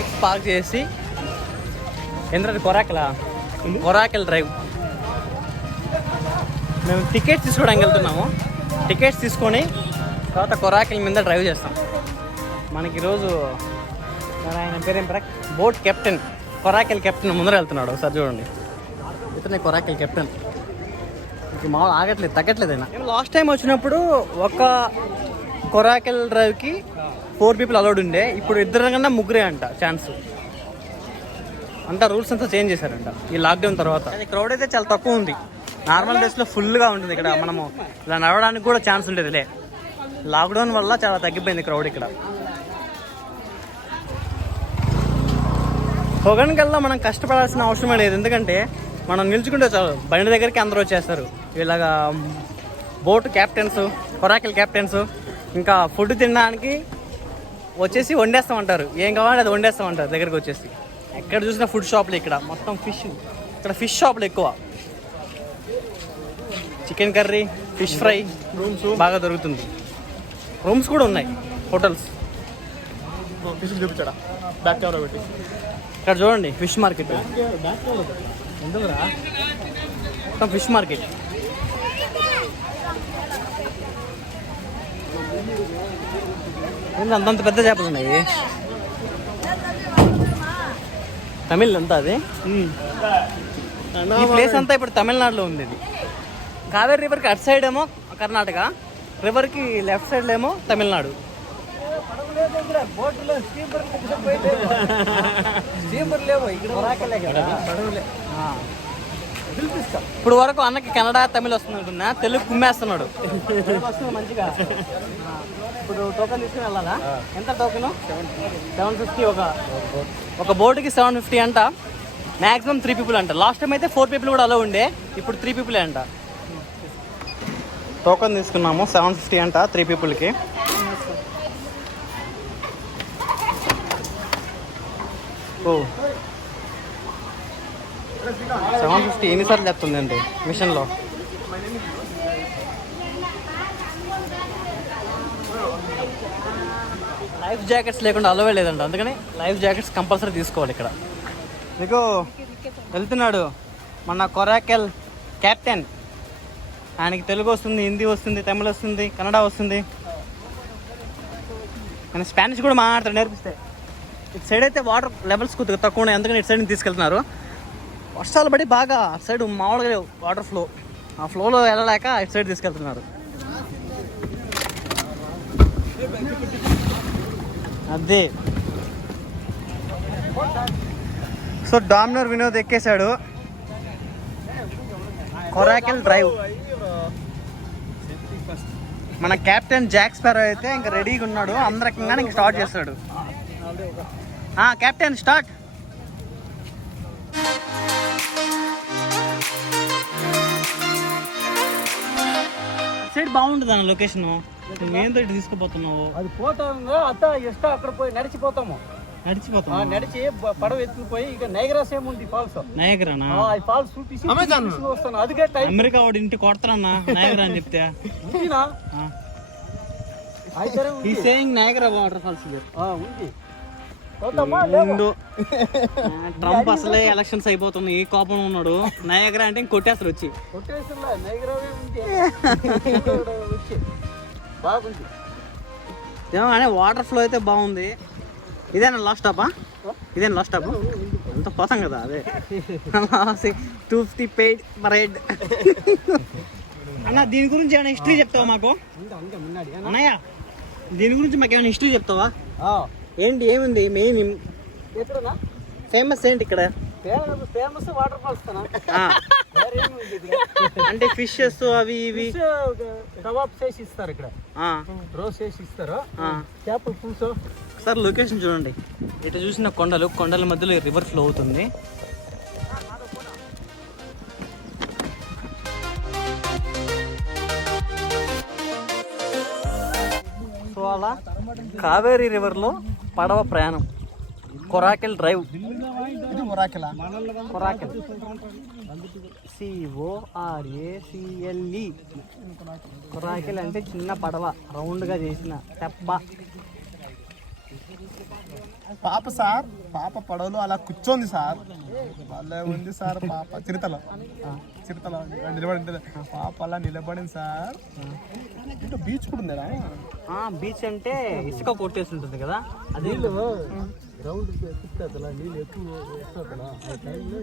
Bikes park చేసి ఎందుకంటే కొరాకెల్ drive మేము టికెట్స్ తీసుకోవడానికి వెళ్తున్నాము. టికెట్స్ తీసుకొని తర్వాత కొరాకెల్ మీద డ్రైవ్ చేస్తాం. మనకి ఈరోజు ఆయన పేరేం బోట్ కెప్టెన్, కొరాకెల్ కెప్టెన్ ముందర వెళ్తున్నాడు. ఒకసారి చూడండి, ఇతనే కొరాకెల్ కెప్టెన్. మామూలు ఆగట్లేదు, తగ్గట్లేదు. అయినా మేము లాస్ట్ టైం వచ్చినప్పుడు ఒక కొరాకెల్ డ్రైవ్కి 4 people అలౌడ్ ఉండే. ఇప్పుడు 2 కన్నా 3 అంట ఛాన్స్. అంతా రూల్స్ అంతా చేంజ్ చేశారంట ఈ లాక్డౌన్ తర్వాత. క్రౌడ్ అయితే చాలా తక్కువ ఉంది. నార్మల్ డేస్లో ఫుల్గా ఉంటుంది ఇక్కడ. మనము ఇలా నడవడానికి కూడా ఛాన్స్ ఉండేదిలే. లాక్డౌన్ వల్ల చాలా తగ్గిపోయింది క్రౌడ్ ఇక్కడ. పొగనికల్లా మనం కష్టపడాల్సిన అవసరమే లేదు, ఎందుకంటే మనం నిల్చుకుంటే చాలు, బండి దగ్గరికి అందరూ వచ్చేస్తారు. ఇలాగా బోట్ క్యాప్టెన్స్, కొరాకెల్ క్యాప్టెన్స్ ఇంకా ఫుడ్ తినడానికి వచ్చేసి వండేస్తామంటారు. ఏం కావాలంటే అది వండేస్తామంటారు దగ్గరికి వచ్చేసి. ఎక్కడ చూసినా ఫుడ్ షాప్లు ఇక్కడ మొత్తం ఫిష్. ఇక్కడ ఫిష్ షాప్లు ఎక్కువ. Chicken curry, fish fry, rooms బాగా దొరుకుతుంది. రూమ్స్ కూడా ఉన్నాయి, హోటల్స్. ఫిష్ చూపించాడా బ్యాక్ కెమెరా పెట్టి. ఇక్కడ చూడండి ఫిష్ మార్కెట్, మొత్తం ఫిష్ మార్కెట్. అంతంత పెద్ద చేపలు ఉన్నాయి. తమిళ్ అంతా అది. ఈ ప్లేస్ అంతా ఇప్పుడు తమిళనాడులో ఉంది. ఇది కావేరీ రివర్కి అటు సైడ్ ఏమో కర్ణాటక, రివర్కి లెఫ్ట్ సైడ్ ఏమో తమిళనాడు. ఇప్పుడు వరకు అన్నకి కన్నడ, తమిళ్ వస్తుంది అంటున్నా, తెలుగు కుమ్మేస్తున్నాడు మంచిగా. ఇప్పుడు టోకెన్ తీసుకుని వెళ్ళాలా? ఎంత టోకెన్? 750. ఒక బోటుకి 750 అంట. మ్యాక్సిమం 3 people అంట. లాస్ట్ టైం అయితే 4 people కూడా అలా ఉండే, ఇప్పుడు 3 people అంట. టోకెన్ తీసుకున్నాము, 750 అంట 3 peopleకి. ఓ 750 ఎన్నిసార్లు చెప్తుందండి మిషన్లో. లైఫ్ జాకెట్స్ లేకుండా అలవే లేదంట, అందుకని లైఫ్ జాకెట్స్ కంపల్సరీ తీసుకోవాలి ఇక్కడ. మీకు వెళ్తున్నాడు మన కొరాకెల్ క్యాప్టెన్. ఆయనకి తెలుగు వస్తుంది, హిందీ వస్తుంది, తమిళ వస్తుంది, కన్నడ వస్తుంది, కానీ స్పానిష్ కూడా మాట్లాడతాడు నేర్పిస్తే. ఇటు సైడ్ అయితే వాటర్ లెవెల్స్ కొద్దిగా తక్కువ ఉన్నాయి, అందుకని ఇటు సైడ్ తీసుకెళ్తున్నారు. వర్షాలు పడి బాగా అటు సైడ్ మామూలుగా వాటర్ ఫ్లో, ఆ ఫ్లోలో వెళ్ళలేక ఇటు సైడ్ తీసుకెళ్తున్నారు. అదే సో డామినర్ వినోద్ ఎక్కేశాడు. కొరాకెల్ డ్రైవ్. మన కెప్టెన్ జాక్ స్పారో అయితే ఇంకా రెడీగా ఉన్నాడు. అందరికంగా ఇంకా స్టార్ట్ చేస్తాడు. Captain start. సైడ్ బాగుంటుంది అన్న లొకేషన్. Main right తీసుకుపోతున్నావు. అది పోతాము అత్త ఎస్టా అక్కడ పోయి నడిచిపోతాము. నడిచి పడవ ఎత్తుకుపోయి ఇక నైగరా సేమ్ ఉంది ఫాల్స్. నైగరానా? ఫాల్స్ చూపించి వస్తాను. అదికే అమెరికా వాడు ఇంటి కొడతారన్నా నైగరా అని చెప్తే. నైగరా వాటర్ ఫాల్స్ ఉంది. ట్రంప్ అసలే ఎలక్షన్స్ అయిపోతుంది, ఏ కోపం ఉన్నాడు. నైగరా అంటే కొట్టేస్తారు వచ్చి. ఏమో వాటర్ ఫ్లో అయితే బాగుంది. ఇదేనా లాస్ట్ స్టాపా? ఇదేనా లాస్ట్ స్టాప్? అంత పోతాం కదా. అదే 250 paid per head. అన్న దీని గురించి ఏమైనా హిస్టరీ చెప్తావా మాకు? అన్నయ్య దీని గురించి మాకు ఏమైనా హిస్టరీ చెప్తావా? ఏంటి, ఏముంది మెయిన్ ఫేమస్ ఏంటి ఇక్కడ? ఫేమస్ వాటర్ ఫాల్స్ అంటే ఫిషెస్ అవి ఇవి కబాబ్ చేసి ఇస్తారు ఇక్కడ, రోస్ చేసి ఇస్తారు, చేపల పులుసు. సార్ లొకేషన్ చూడండి, ఇటు చూసిన కొండల మధ్యలో రివర్ ఫ్లో అవుతుంది. సో అలా కావేరీ రివర్లో పడవ ప్రయాణం. కొరాకెల్ డ్రైవ్. కొరాకెల్ CORACLE. కొరాకెల్ అంటే చిన్న పడవ, రౌండ్గా చేసిన తెప్ప. పాప సార్ పాప పడవలో అలా కూర్చోంది సార్. వాళ్ళ ఉంది సార్ పాప చిరుతల నిలబడి పాప అలా నిలబడింది సార్. ఇంకా బీచ్ కూడా ఉందా? బీచ్ అంటే ఇసుక కొట్టేసి ఉంటుంది కదా, అది రౌండ్ తిప్పుతుందా నీళ్ళు ఎక్కువ వస్తుందా ఆ టైంలో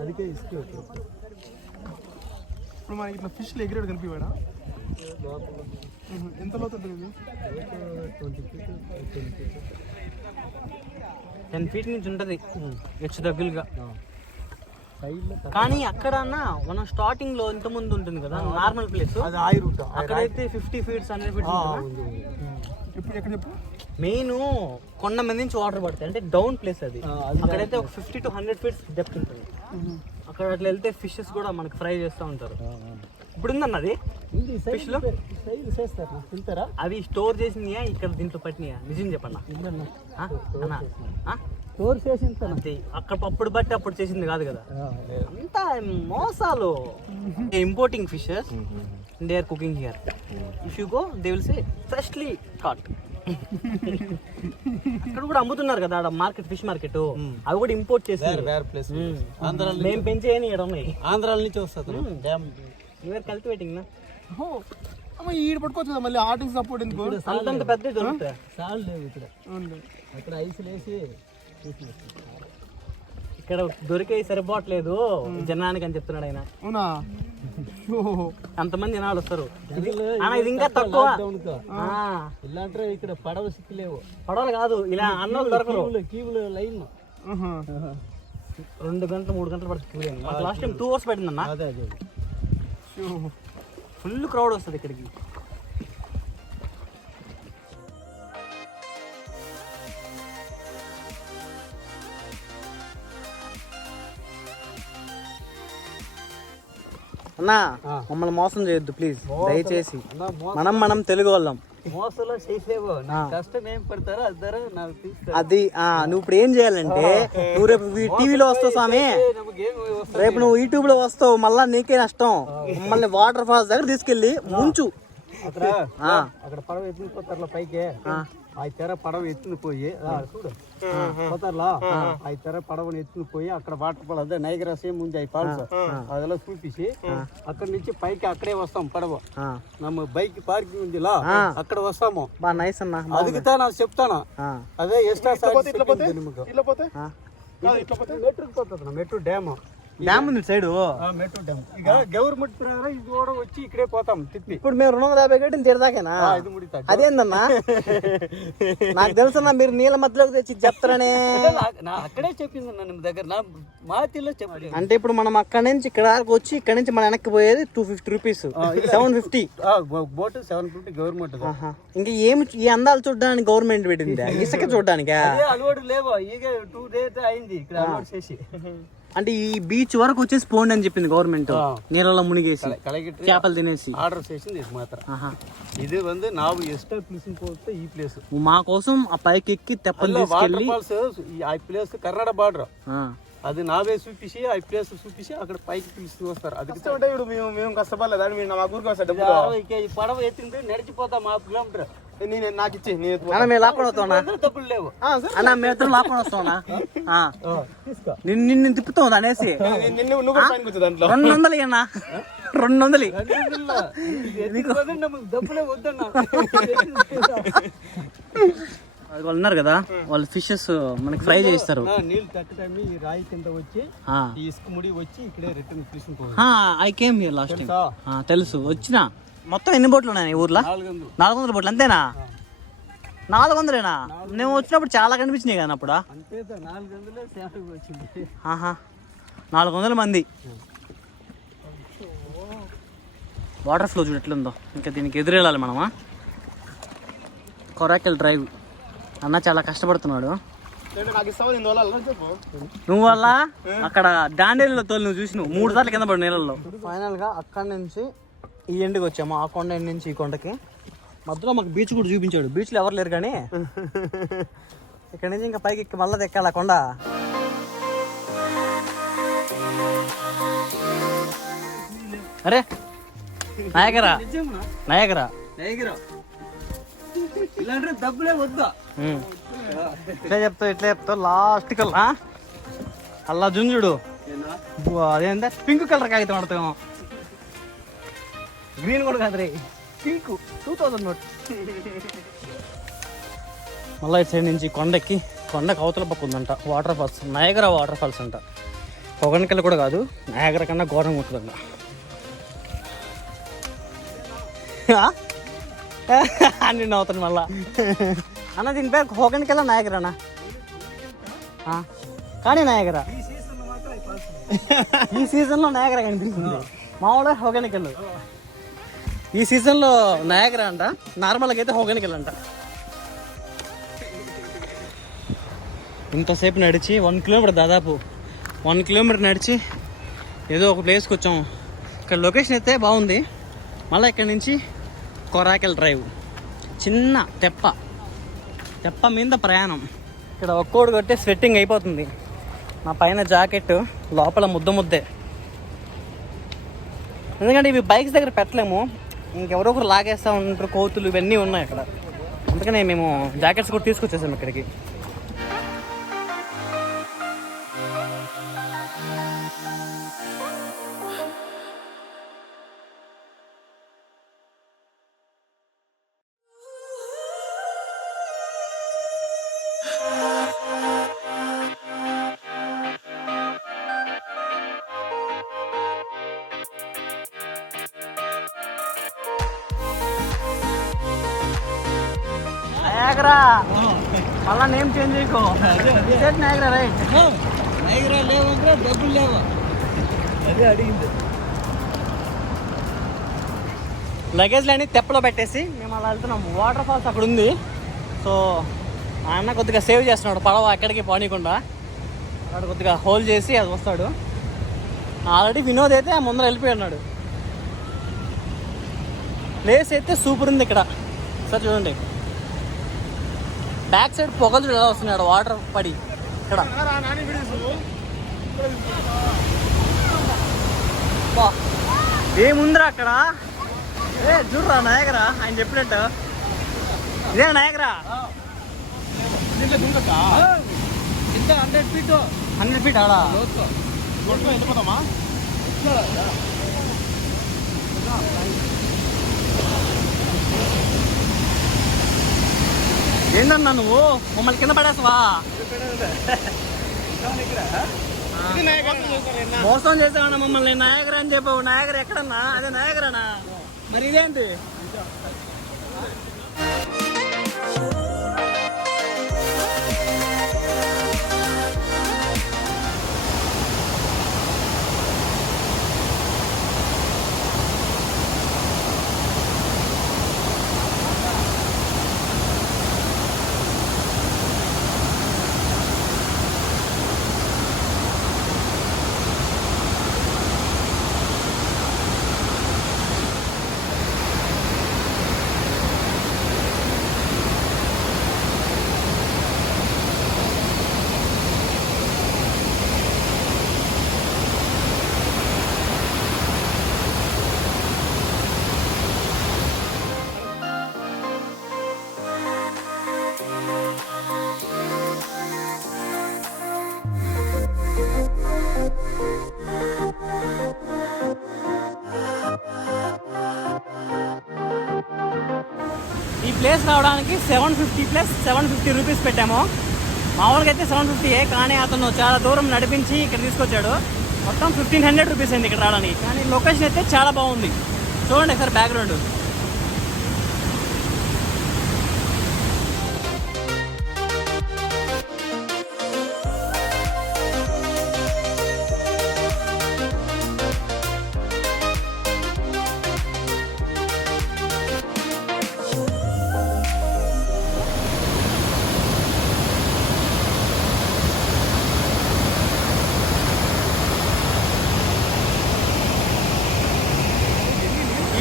అందుకే ఇసుక. ఇప్పుడు మనకి ఇట్లా ఫిష్లు ఎగిరేడు కనిపివాడా? ఎంత లోతు ఉంటుంది? 10 feet నుంచి ఉంటుంది హెచ్చు దగ్గరగా. కానీ అక్కడ మనం స్టార్టింగ్ లో ఇంత ముందు ఉంటుంది కదా నార్మల్ ప్లేస్, అది ఆయి రూట్. అక్కడైతే 50 feet 100 feet ఎప్పుడు ఎక్కడ చెప్పు? మెయిన్ కొండ మీద నుంచి వాటర్ పడతాయి, అంటే డౌన్ ప్లేస్ అది. అక్కడైతే ఒక 50 to 100 feet డెప్త్ ఉంటుంది. అక్కడ అట్లా వెళ్తే ఫిషెస్ కూడా మనకి ఫ్రై చేస్తూ ఉంటారు. ఇప్పుడు ఉందన్న అది ఫిష్ లో తింటారా? అవి స్టోర్ చేసినాయా ఇక్కడ దీంట్లో పట్టినాయా? నిజం చెప్పన్నా. స్టోర్ చేసి అక్కడ అప్పుడు బట్టి అప్పుడు చేసింది కాదు కదా, అంతా మోసాలు. Importing fishes they are cooking here. If you go they will say freshly caught. అక్కడ కూడా అమ్ముతున్నారు కదా మార్కెట్, ఫిష్ మార్కెట్, అవి కూడా ఇంపోర్ట్ చేస్తారు. మేము పెంచేయని ఇక్కడ ఉన్నాయి, ఆంధ్రాల నుంచి వస్తుంది డ్యామ్. యూఆర్ కల్టివేటింగ్ నా ఈడు పట్టుకోవచ్చు కదా మళ్ళీ. ఆర్టింగ్ సపోర్ట్ ఎందుకు? అంతంత పెద్ద దొరుకుతాయి. సాల్ లేవు ఇక్కడ. అక్కడ ఐస్ లేసి ఇక్కడ దొరికే సరిపోవట్లేదు జనానికి అని చెప్తున్నాడు ఆయన. అవునా? అంతమంది జనాలు వస్తారు. ఇది ఇంకా తక్కువ. ఇలాంటి ఇక్కడ పడవ సిక్కులేవు. పడవలు కాదు, ఇలా అన్నలు దొరకరు. క్యూలు లైన్ 2 గంటలు 3 గంటలు పడుతుంది. Last time 2 hours పడిందన్న. అదే అదే ఫుల్ క్రౌడ్ వస్తుంది ఇక్కడికి. అన్నా మమ్మల్ని మోసం చేయొద్దు ప్లీజ్, దయచేసి. మనం తెలుగు వాళ్ళం. మోసంలో చేసేవో కష్టం ఏం పడతారో అది నాకు తీస్తారు. అది నువ్వు ఇప్పుడు ఏం చేయాలంటే, నువ్వు రేపు టీవీలో వస్తావు స్వామి, రేపు నువ్వు యూట్యూబ్ లో వస్తావు, మళ్ళా నీకే నష్టం. మమ్మల్ని వాటర్ ఫాల్స్ దగ్గర తీసుకెళ్ళి ముంచు. అక్కడ పడవ ఎత్తుకుని పోతారులా పైకి, ఆ తెర పడవ ఎత్తుకుని పోయి చూడు పోతారులా, ఆ తెర పడవని ఎత్తుకుని పోయి అక్కడ వాటర్ ఫాల్ అదే నైగరా సేమ్ ఉంది అవి ఫాల్స్, అదెలా చూపించి అక్కడ నుంచి పైకి అక్కడే వస్తాం. పడవ నమ్మ బైక్ పార్కింగ్ ఉందిలా, అక్కడ వస్తాము. బాగా నైస్ అన్న, అదిగితే నాకు చెప్తాను. అదే ఎక్స్ట్రా మెట్రోకి పోతుంది, మెట్రో డ్యామ్. డ్యామ్ ఉంది సైడ్, మెట్రో డ్యామ్. ఇక గవర్నమెంట్ ప్రకారం ఇది కూడా వచ్చి ఇక్కడే పోతాం తిప్పి. ఇప్పుడు మేము 250 కట్టిన తీరదాకేనా? అదేందన్నా నాకు తెలుసన్నా, మీరు నీళ్ళ మధ్యలోకి తెచ్చి చెప్తారనే. అక్కడే చెప్పింది నన్ను దగ్గర నా మాతిలో చెప్పండి. అంటే ఇప్పుడు మనం అక్కడ నుంచి ఇక్కడ వచ్చి ఇక్కడ నుంచి మన వెనక్కి పోయేది 250 రూపీస్, 750 బోట్ 750 గవర్నమెంట్. ఇంకా ఏమి ఈ అందాలు చూడడానికి గవర్నమెంట్ పెట్టింది, ఇసుక చూడడానికి అలవాటు లేవో. ఇక 2 days అయింది ఇక్కడ అలవాటు చేసి. అంటే ఈ బీచ్ వరకు వచ్చేసి పోండి అని చెప్పింది గవర్నమెంట్, నీళ్ళలో మునిగేసి చేపలు తినేసి ఆర్డర్ చేసింది. ఇది మాత్రం ఇది వంద నావు ఎస్టా ప్లేస్ పోతే ఈ ప్లేస్ మా కోసం ఆ పైకి ఎక్కి తెప్పలు తీసుకెళ్ళి ఆ ప్లేస్ కర్ణాటక బార్డర్, అది నావే చూపించి ఆ ప్లేస్ చూపించి అక్కడ పైకి పిలిచి వస్తారు. అది మేము కష్టపడలేదు, మీరు మా ఊరికి వస్తారు. పడవ ఎత్తింటే నడిచిపోతాం 5 కిలోమీటర్. నాకు ఇచ్చి మేము లాక్కొని వస్తావునా తప్పులు లేవు అన్న, మేము లాక్కొని వస్తావునా, నిన్ను తిప్పుతాం అనేసి 200 అన్నా, 200 డబ్బులే వద్దన్నా. వాళ్ళు ఉన్నారు కదా, వాళ్ళు ఫిషెస్ మనకి ఫ్రై చేస్తారు. నీళ్ళు తట్టుటమి ఈ రాయి కింద వచ్చి ఈ ఇసుక ముడి వచ్చి ఇక్కడే రిటర్న్ తీసుకుంటాం. I came here last time. తెలుసు, వచ్చిన. మొత్తం ఎన్ని బోట్లు ఉన్నాయి ఊర్లో? 400 బోట్లు అంతేనా? 400ఏనా? నేను వచ్చినప్పుడు చాలా కనిపించినాయి కదా అప్పుడు. 400 మంది. వాటర్ ఫ్లో చూడు ఎట్లుందో. ఇంకా దీనికి ఎదురెళ్ళాలి మనమా. కొరాకెల్ డ్రైవ్ అన్న చాలా కష్టపడుతున్నాడు. నువ్వు వల్ల అక్కడ డాండేల్లో తోలు నువ్వు చూసినావు 3 సార్లు కింద పడు నీళ్ళల్లో. ఫైనల్ గా అక్కడి నుంచి ఈ ఎండ్కి వచ్చాము, ఆ కొండ ఎండ్ నుంచి ఈ కొండకి. మధ్యలో మాకు బీచ్ కూడా చూపించాడు. బీచ్ లో ఎవరు లేరు కానీ ఇక్కడ నుంచి ఇంకా పైకి ఎక్కి మళ్ళీ ఎక్కాలి ఆ కొండ. అరే నయగరా, నయగరా ఇలాంటి డబ్బులే వద్దా. ఇట్లా చెప్తావు లాస్ట్ కల్లా అలా జుంజుడు అదేందా పింక్ కలర్ కాగితం ఆడతాము. గ్రీన్ కూడా కాదు రే, పింక్ 2000 నోట్. మళ్ళీ ఇటు సైడ్ నుంచి కొండకి అవతల పక్క ఉందంట waterfalls, Niagara water falls అంట. పొగనకల్ కూడా కాదు, నయాగరా కన్నా ఘోరంగా ఉంటుందంట. అని అవుతాను మళ్ళా అన్న. దీని పేరు హోగన్కెళ్ళ నయాగరానా? కానీ నయాగరా ఈ సీజన్లో నయాగరా కనిపిస్తుంది. మామూలుగా హోగన్కెళ్ళు, ఈ సీజన్లో నయాగరా అంట, నార్మల్గా అయితే హోగన్కెల్ అంట. ఇంతసేపు నడిచి 1 కిలోమీటర్, దాదాపు 1 కిలోమీటర్ నడిచి ఏదో ఒక ప్లేస్కి వచ్చాము. ఇక్కడ లొకేషన్ అయితే బాగుంది. మళ్ళీ ఇక్కడ నుంచి కొరాకెల్ డ్రైవ్, చిన్న తెప్ప మీద ప్రయాణం. ఇక్కడ ఒక్కోడు కొట్టే స్వెట్టింగ్ అయిపోతుంది. నా పైన జాకెట్, లోపల ముద్దే. ఎందుకంటే ఇవి బైక్స్ దగ్గర పెట్టలేము, ఇంకెవరో ఒకరు లాగేస్తూ ఉంటారు, కోతులు ఇవన్నీ ఉన్నాయి అక్కడ. అందుకనే మేము జాకెట్స్ కూడా తీసుకొచ్చేసాము ఇక్కడికి. నయాగరా మళ్ళా నేమ్ చేంజ్ చేయకో. Niagara right. నయాగరా లేవంటే డబ్బులు లేవా, అదే అడిగింది. లగేజ్లు అన్నీ తెప్పలో పెట్టేసి మేము అలా వెళ్తున్నాము. వాటర్ ఫాల్స్ అక్కడ ఉంది. సో ఆ అన్న కొద్దిగా సేవ్ చేస్తున్నాడు పడవ ఎక్కడికి పోనీకుండా. అక్కడ కొద్దిగా హోల్డ్ చేసి అది వస్తాడు. ఆల్రెడీ వినోద్ అయితే ముందర వెళ్ళిపోయి ఉన్నాడు. ప్లేస్ అయితే సూపర్ ఉంది ఇక్కడ. సార్ చూడండి, బ్యాక్ సైడ్ పొగలు ఎలా వస్తున్నాడు వాటర్ పడి. ఇక్కడ ఏముందిరా అక్కడ? చూడరా నయాగరా, ఆయన చెప్పినట్టు ఇదే నయాగరా. 100 ఫీట్ ఆడా వెళ్ళిపోతామా? ఏంటన్నా నువ్వు మమ్మల్ని కింద పడేస్తావా? మోసం చేసావన్నా మమ్మల్ని. నయాగరా అని చెప్పావు. నయాగరా ఎక్కడన్నా? అదే నయాగరానా? మరి ఇదేంటి? ఈ ప్లేస్ రావడానికి 750 ప్లస్ 750 రూపీస్ పెట్టాము. మామూలుగా అయితే 750, కానీ అతను చాలా దూరం నడిపించి ఇక్కడ తీసుకొచ్చాడు. మొత్తం 1500 రూపీస్ అయింది ఇక్కడ రావడానికి. కానీ లొకేషన్ అయితే చాలా బాగుంది. చూడండి సార్ బ్యాక్గ్రౌండ్.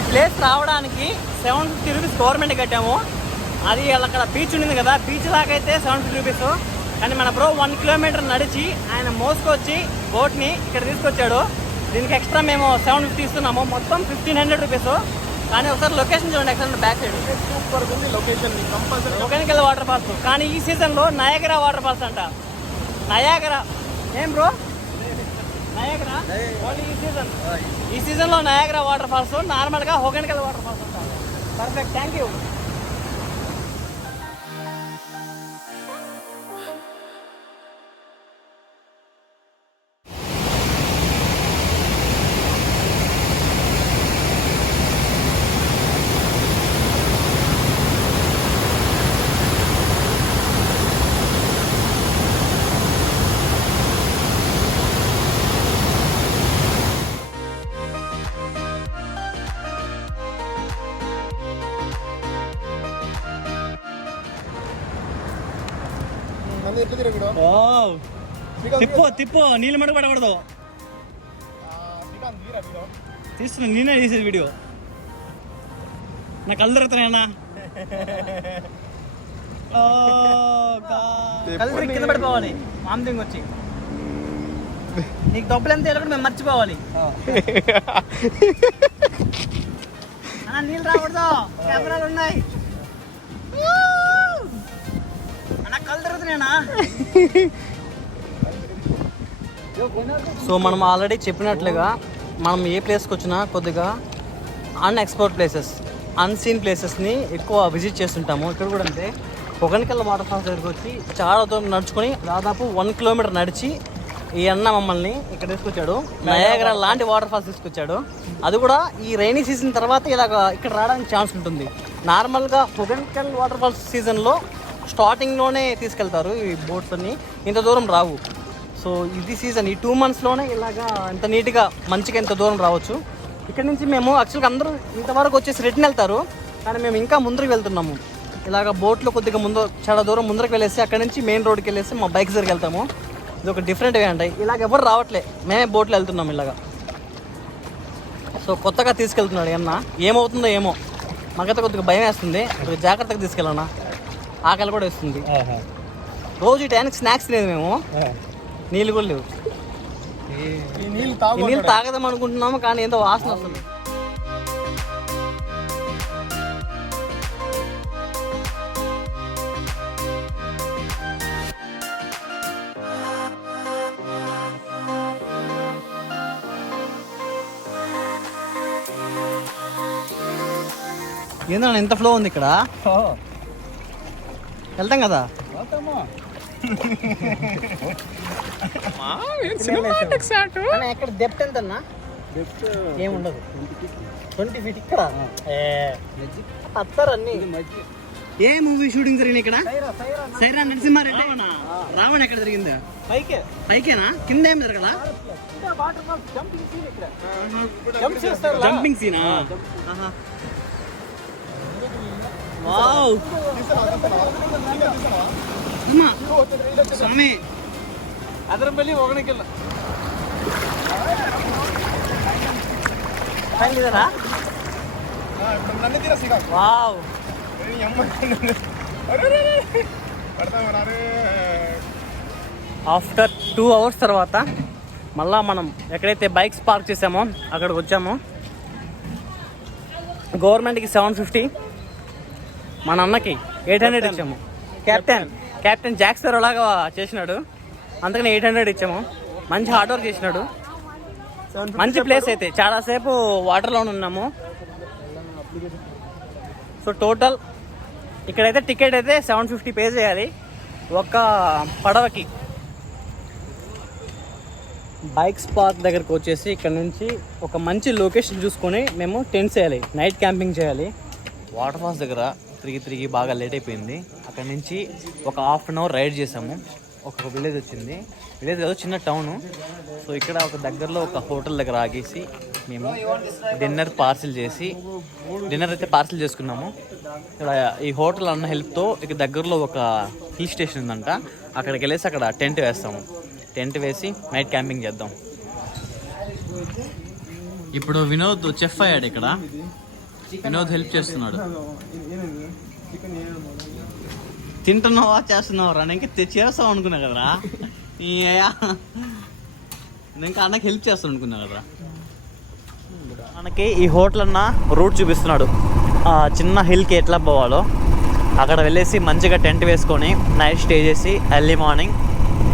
ప్లేస్ రావడానికి 750 రూపీస్ గవర్నమెంట్ కట్టాము. అది అక్కడ బీచ్ ఉండింది కదా, బీచ్ దాకా అయితే 750 రూపీస్. కానీ మన బ్రో 1 కిలోమీటర్ నడిచి ఆయన మోసుకొచ్చి బోట్ని ఇక్కడ తీసుకొచ్చాడు. దీనికి ఎక్స్ట్రా మేము 750 ఇస్తున్నాము. మొత్తం 1500 రూపీస్. కానీ ఒకసారి లొకేషన్ చూడండి ఎక్కడ బ్యాక్ సైడ్ సూపర్ ఉంది location compulsory. Hogenakkal water falls. కానీ ఈ సీజన్లో నయాగరా వాటర్ ఫాల్స్ అంట. నయాగరా ఏం బ్రో? నయాగరా ఓన్లీ ఈ సీజన్లో నయాగరా వాటర్ ఫాల్స్, నార్మల్గా ఒకేనికల్ వాటర్ ఫాల్స్ అంట. Perfect, thank you. నన్ను ఎట్లా తిరగడు తిప్పు నీళ్ళు మడుగు పడకూడదు. తీస్తున్నా, నేనే తీసేది వీడియో. నా కళ్ళు తిరుగుతున్నాయన్నా. కళ్ళు తిరిగి కింద పడిపోవాలి, మామూలు వచ్చి. నీకు డబ్బులు ఎంత కూడా మేము మర్చిపోవాలి. నీళ్ళు రాకూడదు, కెమెరాలు ఉన్నాయి. కళ్ళు తిరుగుతున్నాయన్నా. సో మనం ఆల్రెడీ చెప్పినట్లుగా మనం ఏ ప్లేస్కి వచ్చినా కొద్దిగా అన్ఎక్స్ప్లోర్డ్ ప్లేసెస్, అన్సీన్ ప్లేసెస్ని ఎక్కువ విజిట్ చేస్తుంటాము. ఇక్కడ కూడా అంతే. ఒకేనికల్ వాటర్ ఫాల్స్ దగ్గరికి వచ్చి చాలా దూరం నడుచుకొని దాదాపు 1 కిలోమీటర్ నడిచి ఈ అన్న మమ్మల్ని ఇక్కడ తీసుకొచ్చాడు. నయాగరా లాంటి వాటర్ ఫాల్స్ తీసుకొచ్చాడు. అది కూడా ఈ రైనీ సీజన్ తర్వాత ఇలాగ ఇక్కడ రావడానికి ఛాన్స్ ఉంటుంది. నార్మల్గా ఒకేనికల్ వాటర్ ఫాల్స్ సీజన్లో స్టార్టింగ్లోనే తీసుకెళ్తారు ఈ బోట్స్ అన్ని, ఇంత దూరం రావు. సో ఇది సీజన్, ఈ 2 monthsలోనే ఇలాగా ఇంత నీట్గా మంచిగా ఇంత దూరం రావచ్చు. ఇక్కడ నుంచి మేము యాక్చువల్గా అందరూ ఇంతవరకు వచ్చేసి రిటర్న్ వెళ్తారు, కానీ మేము ఇంకా ముందుకు వెళ్తున్నాము. ఇలాగ బోట్లో కొద్దిగా చాలా దూరం ముందరకు వెళ్ళేసి అక్కడ నుంచి మెయిన్ రోడ్కి వెళ్ళేసి మా బైక్ దగ్గరికి వెళ్తాము. ఇది ఒక డిఫరెంట్ వే అంటాయి. ఇలాగ ఎవరు రావట్లే, మేమే బోట్లో వెళ్తున్నాము ఇలాగా. సో కొత్తగా తీసుకెళ్తున్నాడు అన్న, ఏమవుతుందో ఏమో. మాకైతే కొద్దిగా భయం వేస్తుంది. జాగ్రత్తగా తీసుకెళ్ళానా, ఆకలి కూడా వేస్తుంది. రోజు ఈ టైంకి స్నాక్స్ లేదు, మేము నీళ్ళు కూడా లేవు. ఈ నీళ్ళు నీళ్ళు తాగదాం అనుకుంటున్నాము, కానీ ఏందో వాసన వస్తుంది. ఏందన్నా ఎంత ఫ్లో ఉంది ఇక్కడ. వెళ్తాం కదా. ఎక్కడ డెప్త్ ఎంత అన్నా? ఏముండదు, 20 feet ఇక్కడ. అన్నీ ఏ మూవీ షూటింగ్ జరిగింది ఇక్కడ? సైరా నరసింహారెడ్డి. రావణ ఎక్కడ జరిగింది? పైకేనా? కింద ఏమి జరగదా? జంపింగ్ సీనా? వావ్ స్వామి, అదరంపల్లి ఒకనికెళ్ళ వావ్. ఆఫ్టర్ 2 hours తర్వాత మళ్ళా మనం ఎక్కడైతే బైక్స్ పార్క్ చేసామో అక్కడికి వచ్చాము. గవర్నమెంట్కి 750, మన అన్నకి 800 ఇచ్చాము. కెప్టెన్ జాక్ స్పారో లాగా చేసినాడు, అందుకని 800 ఇచ్చాము. మంచి హార్డ్ వర్క్ చేసినాడు. మంచి ప్లేస్ అయితే, చాలాసేపు వాటర్లోనే ఉన్నాము. సో టోటల్ ఇక్కడైతే టికెట్ అయితే 750 పే చేయాలి ఒక్క పడవకి. బైక్స్ పార్క్ దగ్గరకు వచ్చేసి ఇక్కడ నుంచి ఒక మంచి లొకేషన్ చూసుకొని మేము టెంట్స్ వేయాలి, నైట్ క్యాంపింగ్ చేయాలి. వాటర్ ఫాల్స్ దగ్గర తిరిగి బాగా లేట్ అయిపోయింది. అక్కడ నుంచి ఒక 1/2 hour రైడ్ చేసాము. ఒక విలేజ్ వచ్చింది, విలేజ్ ఏదో చిన్న టౌను. సో ఇక్కడ ఒక దగ్గరలో ఒక హోటల్ దగ్గర ఆగేసి మేము డిన్నర్ అయితే పార్సిల్ చేసుకున్నాము. ఇక్కడ ఈ హోటల్ అన్న హెల్ప్తో ఇక దగ్గరలో ఒక హిల్ స్టేషన్ ఉందంట, అక్కడికి వెళ్ళేసి అక్కడ టెంట్ వేస్తాము. టెంట్ వేసి నైట్ క్యాంపింగ్ చేద్దాం. ఇప్పుడు వినోద్ చెఫ్ అయ్యాడు ఇక్కడ. వినోద్ హెల్ప్ చేస్తున్నాడు. తింటున్నావా చేస్తున్నావా రా? నేను ఇంకా చేస్తావు అనుకున్నా కదరా. నేను ఇంకా అన్నకి హెల్ప్ చేస్తాను అనుకున్నా కదరా. మనకి ఈ హోటల్ అన్న రూట్ చూపిస్తున్నాడు, చిన్న హిల్కి ఎట్లా పోవాలో. అక్కడ వెళ్ళేసి మంచిగా టెంట్ వేసుకొని నైట్ స్టే చేసి ఎర్లీ మార్నింగ్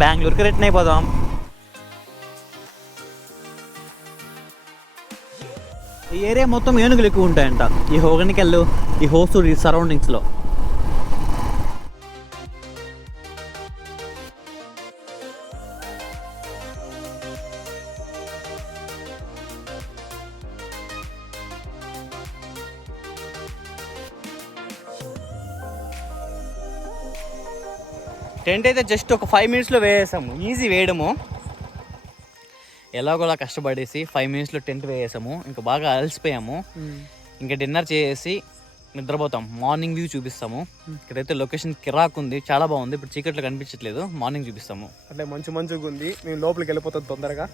బెంగళూరుకి రిటర్న్ అయిపోదాం. ఈ ఏరియా మొత్తం ఏనుగులు ఎక్కువ ఉంటాయంట ఈ హోగనికెళ్ళు, ఈ హోసూరు, ఈ సరౌండింగ్స్లో. టెంట్ అయితే జస్ట్ ఒక 5 minutesలో వేసేసాము. ఈజీ వేయడము, ఎలాగోలా కష్టపడేసి 5 minutesలో టెంట్ వేసాము. ఇంకా బాగా అలసిపోయాము. ఇంకా డిన్నర్ చేసి నిద్రపోతాం. మార్నింగ్ వ్యూ చూపిస్తాము. ఇక్కడైతే లొకేషన్ కిరాక్ ఉంది, చాలా బాగుంది. ఇప్పుడు చీకట్లో కనిపించట్లేదు, మార్నింగ్ చూపిస్తాము. అంటే మంచిగా ఉంది. మేము లోపలికి వెళ్ళిపోతాం తొందరగా.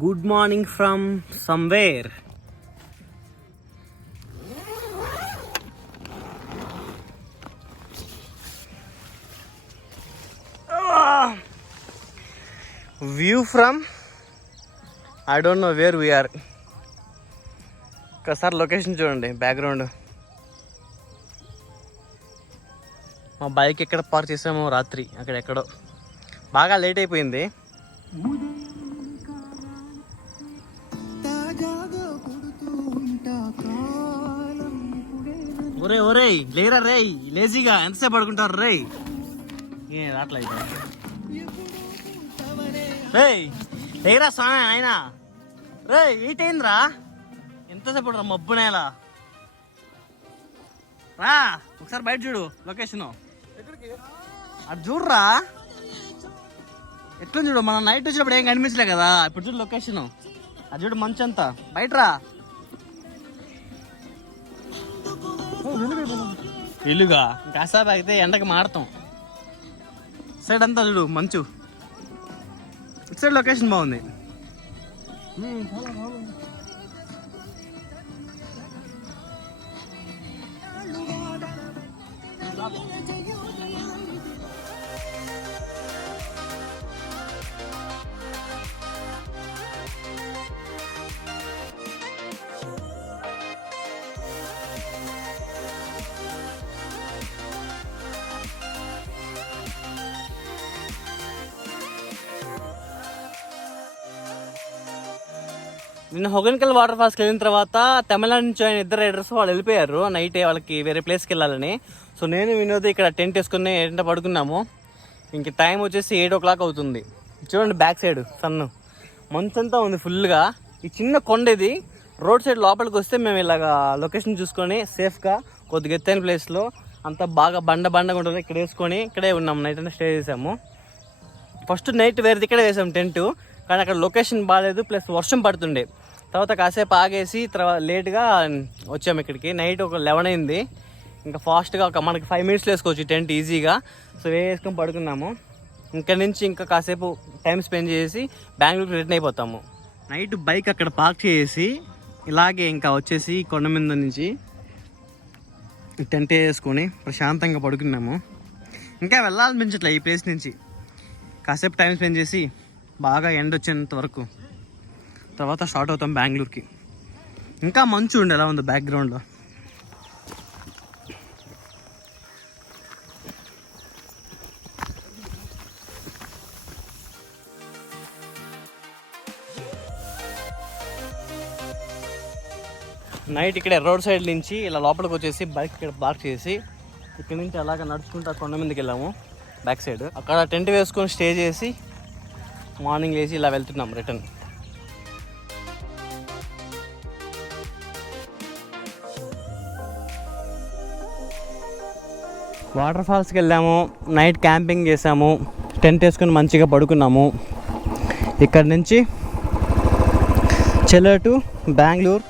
Good morning from somewhere. View from I don't know where we are. ఒకసారి లొకేషన్ చూడండి, బ్యాక్గ్రౌండ్. మా బైక్ ఎక్కడ పార్క్ చేసామో రాత్రి, అక్కడెక్కడో. బాగా లేట్ అయిపోయింది. ఒరే ఒరే లేరా రే, లేజీగా ఎంతసేపు పడుకుంటారు రే. ఏ రాట్లేదు రే, లేరా స్వామి అయినా రే. ఈటైందిరా, ఎంతసేపు రా మబ్బు నేల. రా ఒకసారి బయట చూడు లొకేషన్, అది చూడరా ఎట్లా చూడు. మనం నైట్ వచ్చినప్పుడు ఏం కనిపించలే కదా, ఇప్పుడు చూడు లొకేషన్, అది చూడు మంచి అంతా. బయట రా, ఇల్లుగా కాసేపు అయితే ఎండకి మాడతాం. సైడ్ అంతా చూడు మంచు, ఇటు సైడ్ లొకేషన్ బాగుంది. నిన్న హొగన్కల్ వాటర్ ఫాల్స్కి వెళ్ళిన తర్వాత తమిళనాడు నుంచి ఆయన 2 రైడర్స్ వాళ్ళు వెళ్ళిపోయారు. నైట్ వాళ్ళకి వేరే ప్లేస్కి వెళ్ళాలని. సో నేను వినోద్ ఇక్కడ టెంట్ వేసుకుని ఎంట పడుకున్నాము. ఇంక టైం వచ్చేసి 8 o'clock అవుతుంది. చూడండి బ్యాక్ సైడ్ సన్ను, మంచంతా ఉంది ఫుల్గా. ఈ చిన్న కొండ ఇది. రోడ్ సైడ్ లోపలికి వస్తే మేము ఇలాగా లొకేషన్ చూసుకొని సేఫ్గా కొద్దిగా ఎత్తైన ప్లేస్లో అంతా బాగా బండగా ఉంటుంది. ఇక్కడ వేసుకొని ఇక్కడే ఉన్నాము, నైట్ అంతా స్టే చేసాము. ఫస్ట్ నైట్ వేరేది ఇక్కడే వేసాము టెంట్, కానీ అక్కడ లొకేషన్ బాగాలేదు, ప్లస్ వర్షం పడుతుండే. తర్వాత కాసేపు ఆగేసి తర్వాత లేట్గా వచ్చాము ఇక్కడికి. నైట్ ఒక 11 అయింది. ఇంకా ఫాస్ట్గా మనకి 5 minutesలో వేసుకోవచ్చు టెంట్ ఈజీగా. సో వేసుకొని పడుకున్నాము. ఇక్కడ నుంచి ఇంకా కాసేపు టైం స్పెండ్ చేసి బెంగళూరుకి రిటర్న్ అయిపోతాము. నైట్ బైక్ అక్కడ పార్క్ చేసి ఇలాగే ఇంకా వచ్చేసి కొండ మీద నుంచి టెంట్ వేసుకొని ప్రశాంతంగా పడుకున్నాము. ఇంకా వెళ్ళాలనిపించట్లే ఈ ప్లేస్ నుంచి. కాసేపు టైం స్పెండ్ చేసి బాగా ఎండ వచ్చేంత వరకు తర్వాత స్టార్ట్ అవుతాం బెంగళూరుకి. ఇంకా మంచు ఉండి ఎలా ఉంది బ్యాక్గ్రౌండ్లో. నైట్ ఇక్కడ రోడ్ సైడ్ నుంచి ఇలా లోపలికి వచ్చేసి బైక్ ఇక్కడ పార్క్ చేసి ఇక్కడ నుంచి అలాగ నడుచుకుంటూ కొండ మీదకి వెళ్ళాము బ్యాక్ సైడ్. అక్కడ టెంట్ వేసుకొని స్టే చేసి మార్నింగ్ లేచి ఇలా వెళ్తున్నాం రిటర్న్. వాటర్ ఫాల్స్కి వెళ్ళాము, నైట్ క్యాంపింగ్ చేసాము, టెంట్ వేసుకొని మంచిగా పడుకున్నాము. ఇక్కడ నుంచి చెన్నై టు బెంగళూరు